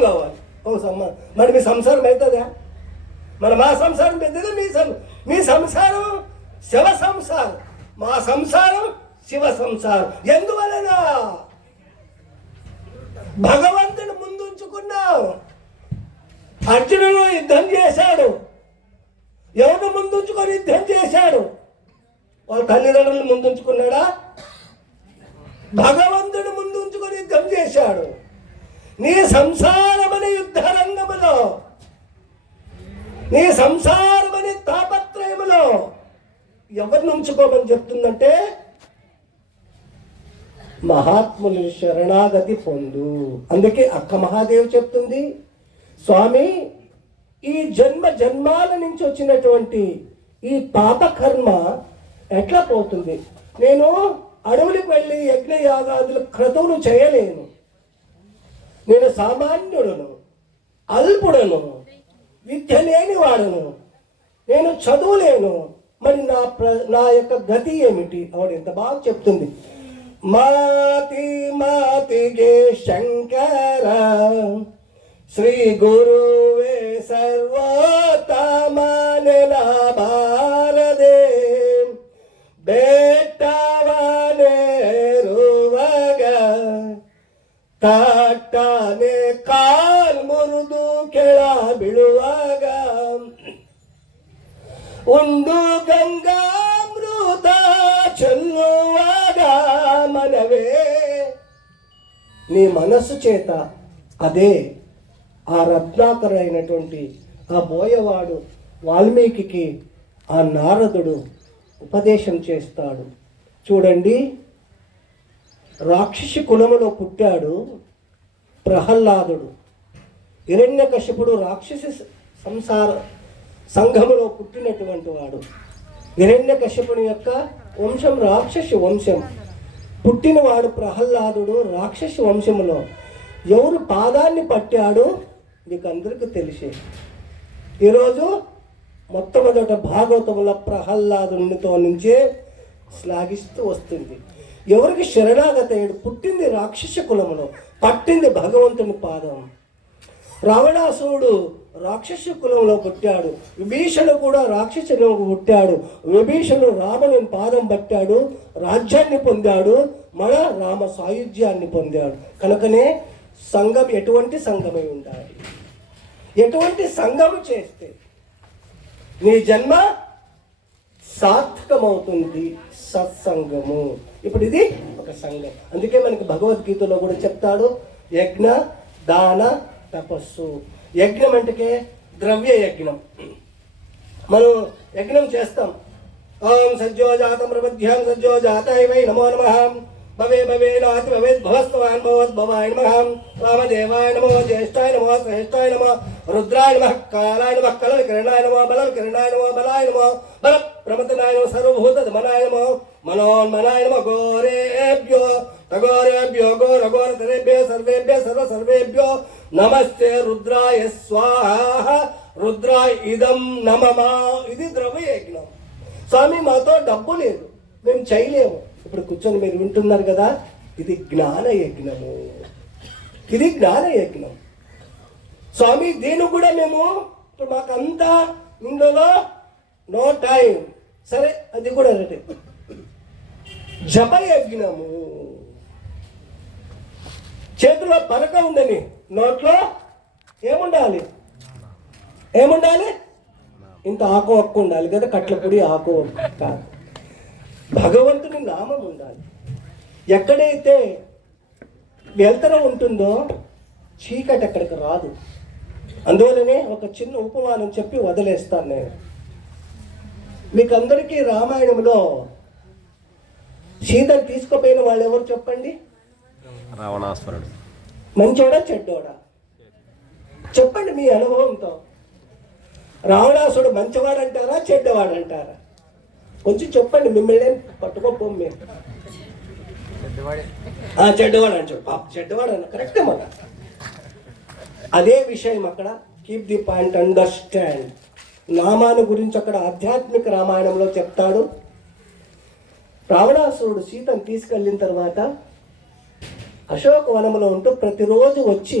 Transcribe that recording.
కావాలి. మరి మీ సంసారం అవుతుందా? మా సంసారం పెద్దది, మీ సంసారం శివ సంసారం, మా సంసారం శివ సంసారం. ఎందువలన భగవంతుడు ముందుంచుకున్నావు. అర్జునుడు యుద్ధం చేశాడు. ఎవరు ముందుంచుకొని యుద్ధం చేశాడు? వాళ్ళ తల్లిదండ్రులు ముందుంచుకున్నాడా? భగవంతుడు ముందుంచుకొని యుద్ధం చేశాడు. నీ సంసారమని యుద్ధ రంగములో, నీ సంసారమని తాపత్రయములో ఎవరిని ఉంచుకోమని చెప్తుందంటే, మహాత్ములు శరణాగతి పొందు. అందుకే అక్క మహాదేవి చెప్తుంది, స్వామి ఈ జన్మాల నుంచి వచ్చినటువంటి ఈ పాపకర్మ ఎట్లా పోతుంది? నేను అడవులకు వెళ్ళి యజ్ఞ యాగాదులు క్రతువులు చేయలేను. నేను సామాన్యుడను, అల్పుడను, విద్య లేని వాడను, నేను చదువులేను. మరి నా యొక్క గతి ఏమిటి? ఆవిడ ఎంత బాగా చెప్తుంది. మాతి మాతిగే శంకర శ్రీ గురువే సర్వోత్తమ భారదే బేటవనే రువగ ತಾಟನೆ ಕಾಲ್ ಮುರಿದು ಕೆಳ ಬೀಳುವಾಗ ಉಂಡು ಗಂಗಾಮೃತ ಚೆಲ್ಲುವಾಗ మనవే నీ మనస్సు చేత అదే ఆ రత్నాకరైనటువంటి ఆ బోయవాడు వాల్మీకి ఆ నారదుడు ఉపదేశం చేస్తాడు. చూడండి, రాక్షసి కులములో పుట్టాడు ప్రహ్లాదుడు. హిరణ్యకశిపుడు రాక్షసి సంసార సంఘములో పుట్టినటువంటి వాడు. హిరణ్యకశిపుని యొక్క వంశం రాక్షసి వంశం. పుట్టినవాడు ప్రహ్లాదుడు రాక్షసి వంశములో. ఎవరు పాదాన్ని పట్టాడు మీకు అందరికీ తెలిసే. ఈరోజు మొట్టమొదట భాగవతముల ప్రహ్లాదునితో నుంచే శ్లాఘిస్తూ వస్తుంది. ఎవరికి శరణాగతయుడు? పుట్టింది రాక్షస కులములో, పట్టింది భగవంతుని పాదం. రావణాసురుడు రాక్షస కులంలో పుట్టాడు. విభీషణుడు కూడా రాక్షసులో పుట్టాడు. విభీషణుడు రాముని పాదం పట్టాడు, రాజ్యాన్ని పొందాడు, మన రామ సాయుధ్యాన్ని పొందాడు. కనుకనే సంఘం ఎటువంటి సంఘమై ఉండాలి? ఎటువంటి సంఘము చేస్తే నీ జన్మ సార్థకమవుతుంది? సత్సంగము. ఇప్పుడు ఇది ఒక సంఘం. అందుకే మనకి భగవద్గీతలో కూడా చెప్తాడు, యజ్ఞ దాన తపస్సు. యజ్ఞం అంటే ద్రవ్య యజ్ఞం. మనం యజ్ఞం చేస్తాం. ఓం సజ్జోజాతం ప్రబుద్ధ్యాం సజ్జోజాతాయ వై నమో నమః భవే భవే నాతి భవేద్ భవస్వాన్ భవద్భవాయ నమః వామదేవాయ నమో జ్యేష్ఠాయ నమో శ్రేష్ఠాయ నమో రుద్రాయ నమః కాలాయ నమః కల వికిరణాయ నమో బల వికిరణాయ నమో బలాయ నమో బల ప్రమతనాయ నమో సర్వభూత ధమనాయ నమో మనోన్మనాయ నమో ఘోరేభ్యో తఘోరేభ్యో ఘోరఘోరతరేభ్యో సర్వేభ్యో సర్వేభ్యో నమస్తే రుద్రాయ స్వాహ రుద్రాయ ఇదం నమమా. ఇది ద్రవ్యయజ్ఞం. స్వామి మాతో డబ్బు లేదు, మేము చేయలేము. ఇప్పుడు కూర్చొని మీరు వింటున్నారు కదా, ఇది జ్ఞాన యజ్ఞము. ఇది జ్ఞాన యజ్ఞం. స్వామి దీన్ని కూడా మేము ఇప్పుడు మాకంతా ఇందులో నో టైం. సరే, అది కూడా రేటే జప యజ్ఞము. చేతిలో పరక ఉందని, నోట్లో ఏముండాలి? ఏముండాలి? ఇంత ఆకు హక్కు ఉండాలి కదా, కట్లపొడి ఆకు కాదు, భగవంతుని నామం ఉండాలి. ఎక్కడైతే వెళ్తరం ఉంటుందో చీకటి అక్కడికి రాదు. అందువలనే ఒక చిన్న ఉపమానం చెప్పి వదిలేస్తాను నేను. మీకు అందరికీ రామాయణంలో సీతను తీసుకుపోయిన వాళ్ళు ఎవరు చెప్పండి? రావణాసురుడు. మంచోడా చెడ్డోడా? చెప్పండి మీ అనుభవంతో. రావణాసుడు మంచివాడంటారా చెడ్డవాడంటారా? కొంచెం చెప్పండి. మిమ్మల్ని పట్టుకోపో. మీరు చెడ్డవాడు అంటాడు. పాప చెడ్డవాడు అన్న కరెక్టే. మన అదే విషయం అక్కడ. Keep the point, understand. నామాన్ని గురించి అక్కడ ఆధ్యాత్మిక రామాయణంలో చెప్తాడు. రావణాసురుడు సీతను తీసుకెళ్ళిన తర్వాత అశోక వనంలో ఉంటూ ప్రతిరోజు వచ్చి